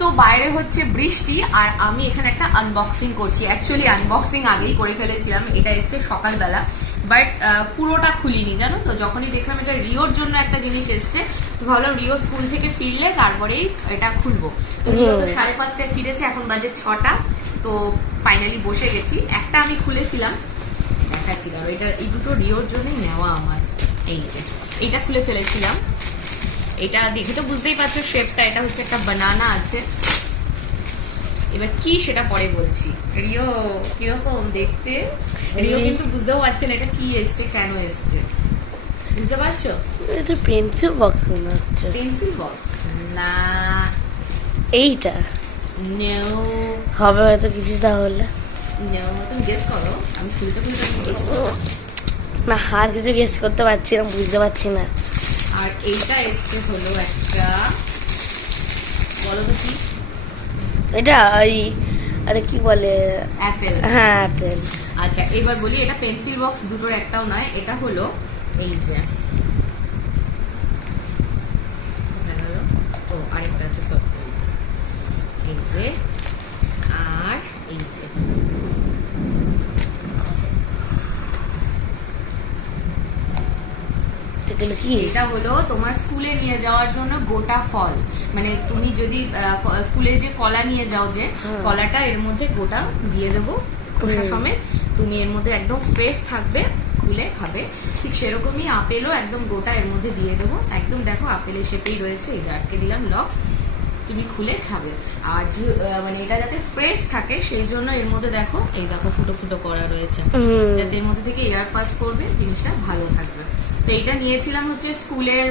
তো বাইরে হচ্ছে বৃষ্টি আর আমি এখানে একটা আনবক্সিং করছি। অ্যাকচুয়ালি আনবক্সিং আগেই করে ফেলেছিলাম এটা এসছে সকালবেলা। বাট পুরোটা খুলিনি জানো তো? যখনই দেখলাম এটা রিওর জন্য একটা জিনিস এসছে ভাবলাম রিও স্কুল থেকে ফিরলে তারপরেই এটা খুলবো। তো রিও তো সাড়ে পাঁচটায় ফিরেছে এখন বাজে ছটা। তো ফাইনালি বসে গেছি। একটা আমি খুলেছিলাম দেখাচ্ছি কারণ এটা এই দুটো রিওর জন্যই নেওয়া আমার এই যে। এইটা খুলে ফেলেছিলাম। এটা দেখে তো বুঝতেই পারছ শেপটা এটা হচ্ছে একটা বানানা আছে। এবার কি সেটা পরে বলছি। রিও কীরকম দেখতে? রিও কিন্তু বুঝতেও পারছে না এটা কি এসছে কেন এসছে। বুঝতে পারছ? এটা পেন্সিল বক্স মনে হচ্ছে। পেন্সিল বক্স না। এইটা? নো হবে হয়তো কিছু তাহলে। তুমি গেস করো। আমি খুলতে খুলতে। না আর কিছু গেস করতে পারছি না বুঝতে পারছি না। আর এইটা এসছে হলো একটা বলো তো কি? এটা ওই আরে কি বলে? অ্যাপেল। হ্যাঁ অ্যাপেল। আচ্ছা এবার বলি এটা পেন্সিল বক্স দুটোর একটাও নয় এটা হলো এই যে? ও আরেকটা আছে সব। এই যে আর এই যে এগুলো কি? এটা হলো তোমার স্কুলে নিয়ে যাওয়ার জন্য গোটা ফল। মানে তুমি যদি স্কুলে যে কলা নিয়ে যাও যে কলাটা এর মধ্যে গোটা দিয়ে দেবো খোসা। সমেত তুমি এর মধ্যে একদম ফ্রেশ থাকবে খুলে খাবে। ঠিক সেরকমই আপেলও একদম গোটা এর মধ্যে দিয়ে দেবো। একদম দেখো আপেলের শেপেই রয়েছে এই যে আটকে দিলাম লক তুমি খুলে খাবে। আর যে মানে এটা যাতে ফ্রেশ থাকে সেই জন্য এর মধ্যে দেখো এই দেখো ফুটো ফুটো করা রয়েছে। যাতে এর মধ্যে থেকে এয়ার পাস করবে জিনিসটা ভালো থাকবে। তো এটা নিয়েছিলাম হচ্ছে স্কুলের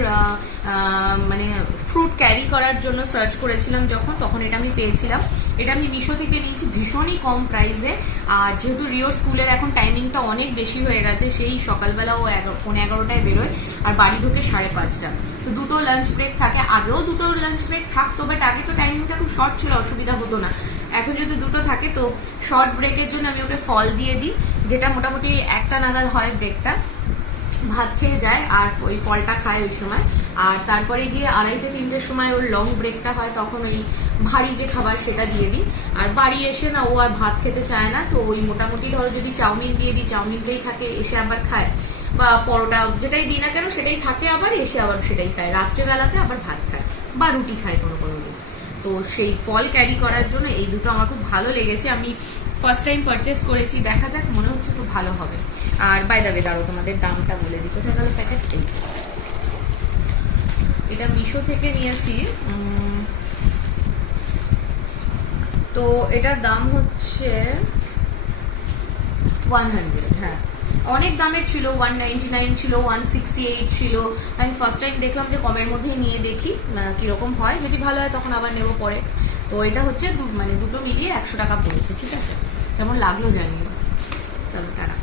মানে ফ্রুট ক্যারি করার জন্য সার্চ করেছিলাম যখন, তখন এটা আমি পেয়েছিলাম। এটা আমি মিশো থেকে নিয়েছি ভীষণই কম প্রাইসে আর যেহেতু রিও স্কুলের এখন টাইমিংটা অনেক বেশি হয়ে গেছে, সেই সকালবেলা ও পৌনে এগারোটায় বেরোয় আর বাড়ি ঢুকে সাড়ে পাঁচটা। তো দুটো লাঞ্চ ব্রেক থাকে। আগেও দুটো লাঞ্চ ব্রেক থাকতো বাট আগে তো টাইমিংটা খুব শর্ট ছিল, অসুবিধা হতো না। এখন যদি দুটো থাকে, তো শর্ট ব্রেকের জন্য আমি ওকে ফল দিয়ে দিই, যেটা মোটামুটি একটা নাগাদ হয় ব্রেকটা ভাত খেয়ে যায় আর ওই ফলটা খায় ওই সময়। আর তারপরে গিয়ে আড়াইটে, তিনটের সময় ওর লং ব্রেকটা হয়, তখন ওই ভারী যে খাবার সেটা দিয়ে দিই। আর বাড়ি এসে না ও আর ভাত খেতে চায় না, তো ওই মোটামুটি ধরো যদি চাউমিন দিয়ে দিই, চাউমিনটাই থাকে, এসে আবার খায়। বা পরোটা যেটাই দিই না কেন, সেটাই থাকে আবার, এসে আবার সেটাই খায়। রাত্রেবেলাতে আবার ভাত খায় বা রুটি খায় কোনো কোনো দিন। তো সেই ফল ক্যারি করার জন্য এই দুটো আমার খুব ভালো লেগেছে। আমি ফার্স্ট টাইম পারচেস করেছি, দেখা যাক, মনে হচ্ছে খুব ভালো হবে। আর বাই দাবে দাঁড়ো তোমাদের দামটা বলে দিই। কোথায় গেল প্যাকেট এই। এটা মিশো থেকে নিয়েছি। তো এটার দাম হচ্ছে ওয়ান হান্ড্রেড হ্যাঁ। অনেক দামের ছিল ওয়ান নাইনটি নাইন ছিল ওয়ান সিক্সটি এইট ছিল। আমি ফার্স্ট টাইম দেখলাম যে কমের মধ্যেই নিয়ে দেখি কীরকম হয়। যদি ভালো হয় তখন আবার নেব পরে। তো এটা হচ্ছে মানে দুটো মিলিয়ে একশো টাকা পড়েছে, ঠিক আছে? কেমন লাগল জানিও। চলো, টাটা।